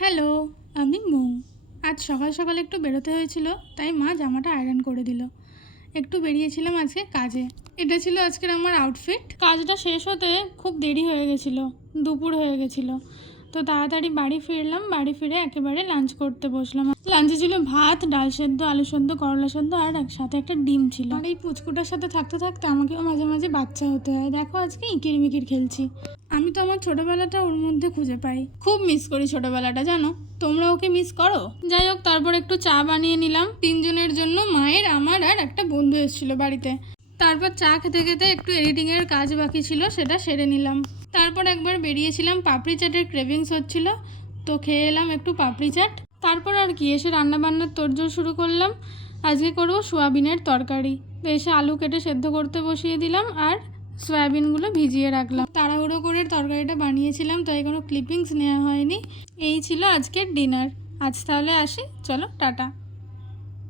Hello, আমি মৌ। আজ সকাল সকাল একটু বেরোতে হয়েছিল, তাই মা জামাটা আয়রন করে দিল। একটু বেরিয়েছিলাম আজকে কাজে। এটা ছিল আজকের আমার আউটফিট। কাজটা শেষ হতে খুব দেরি হয়ে গেছিলো, দুপুর হয়ে গেছিলো। তো তাড়াতাড়ি বাড়ি ফিরলাম, বাড়ি ফিরে একেবারে লাঞ্চ করতে বসলাম। লাঞ্চে ছিল ভাত, ডাল সেদ্ধ, আলু সেদ্ধ, করলা সেদ্ধ আর সাথে একটা ডিম ছিল। আর এই পুচকুটার সাথে থাকতে থাকতে আমাকেও মাঝে মাঝে বাচ্চা হতে হয়। দেখো আজকে ইকির মিকির খেলছি। আমি তো আমার ছোটোবেলাটা ওর মধ্যে খুঁজে পাই। খুব মিস করি ছোটোবেলাটা, জানো? তোমরা ওকে মিস করো? যাই হোক, তারপর একটু চা বানিয়ে নিলাম তিনজনের জন্য, মায়ের, আমার আর একটা বন্ধু এসেছিলো বাড়িতে। তারপর চা খেতে খেতে একটু এডিটিংয়ের কাজ বাকি ছিল, সেটা সেরে নিলাম। তারপর একবার বেরিয়েছিলাম, পাপড়ি চাটের ক্রেভিংস হচ্ছিল, তো খেয়ে এলাম একটু পাপড়ি চাট। তারপর আর কি, এসে রান্নাবান্নার তোড়জোড় শুরু করলাম। আজকে করবো সোয়াবিনের তরকারি। তো এসে আলু কেটে সেদ্ধ করতে বসিয়ে দিলাম আর সয়াবিনগুলো ভিজিয়ে রাখলাম। তাড়াহুড়ো করে তরকারিটা বানিয়েছিলাম, তাই কোনো ক্লিপিংস নেওয়া হয়নি। এই ছিল আজকের ডিনার। আজ তাহলে আসি, চলো টাটা।